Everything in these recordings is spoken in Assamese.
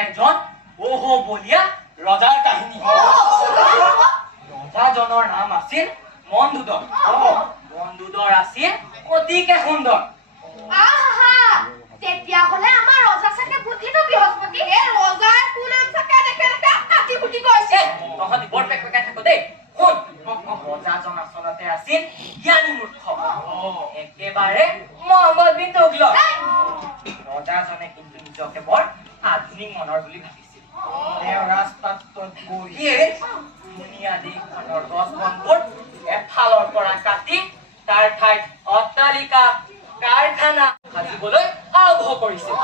এজন ওহো বলিয়া ৰজাৰ কাহিনী। ৰজাজনৰ নাম আছিল মন্দুদৰ। মন্দুদৰ আছিল অতিকে সুন্দৰ। তেতিয়াহ'লে আমাৰ ৰজা চাগে বুদ্ধিটো বৃহস্পতি। ৰজাৰ কোনাম চাগে দেখে কাটি কুটি গৈছে। তহঁতি বৰ পেকপেকাই থাকো দেই। শুন, ৰজাজন আচলতে আছিল জ্ঞানী মূৰ্খ, একেবাৰে মহম্মদ বিন তুগলক। ৰজাজনে কিন্তু নিজকে বৰ আধুনিক মনৰ বুলি ভাবিছিল। তেওঁ ৰাস্তাত বহিয়ে ধুনীয়া দেশখনৰ গছ বনবোৰ এফালৰ পৰা কাটি তাৰ ঠাইত অট্টালিকা কাৰখানা সাজিবলৈ আৰম্ভ কৰিছিল।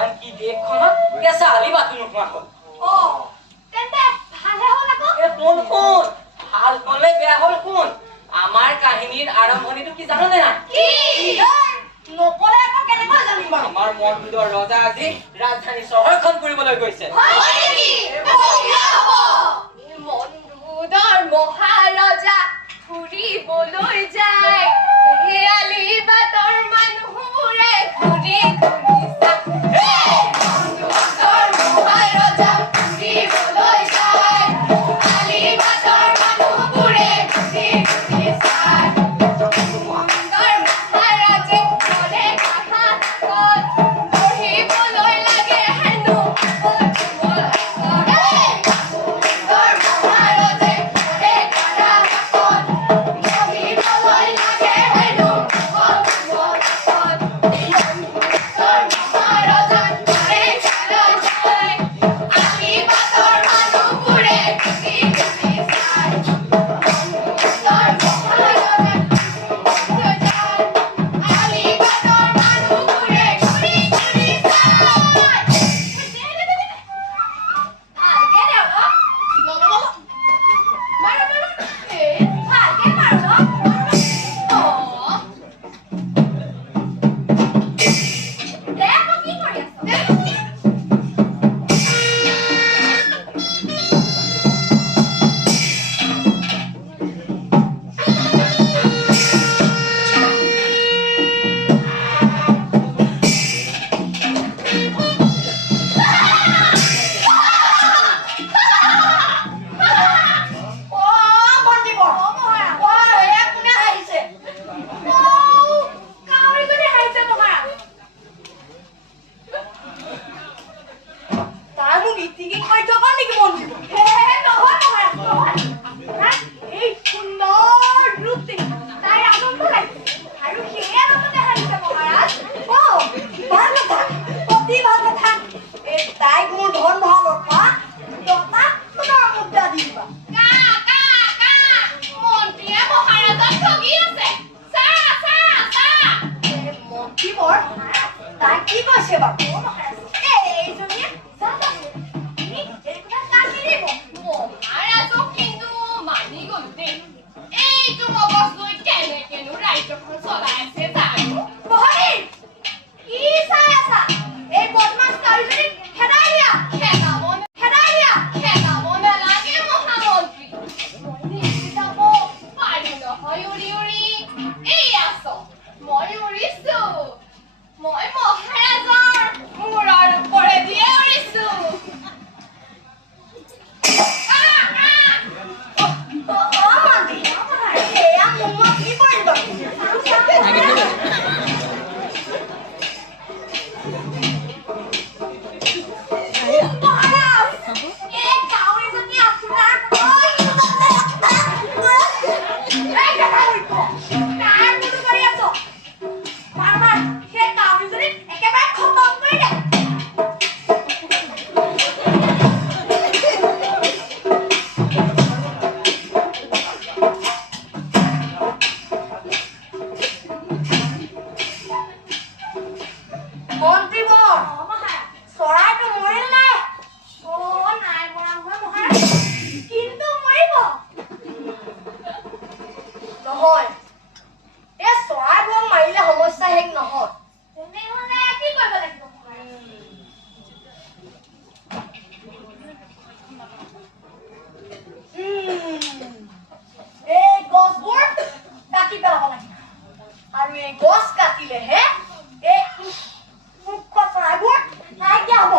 আনকি দেশখনত কেঁচা আলি বাটু নোহোৱা হ'ল। শুন, ভাল কলে বেয়া হ'ল। শুন, আমাৰ কাহিনীৰ আৰম্ভণিটো কি জাননে নাই? নকলে আকৌ কেনেকৈ জানিম? আমাৰ মন্দুদৰ ৰজা আজি ৰাজধানী চহৰখন ফুৰিবলৈ গৈছে। মন্দুদৰ মহাৰজা ফুৰিবলৈ যায়, হেয়ালি বাটৰ মানুহবোৰে ঘূৰি ঘূৰি চায়। মন্দুদৰ মহাৰজা ফুৰিবলৈ যায়, হেয়ালি বাটৰ মানুহবোৰে ঘূৰি ঘূৰি চায়। মন্দুদৰ মহাৰাজে ঘৰে কাষত পঢ়িবলৈ লাগে হেনো কাটিলেহে এই মুখ্য চৰাইবোৰ নাইকিয়া হ'ব।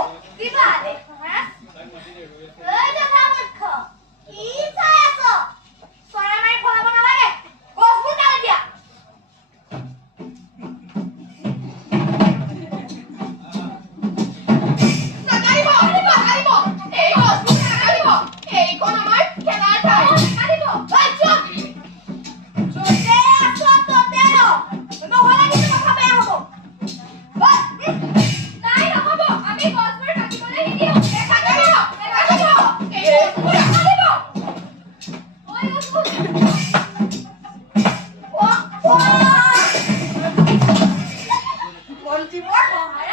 জীৱৰ সহায়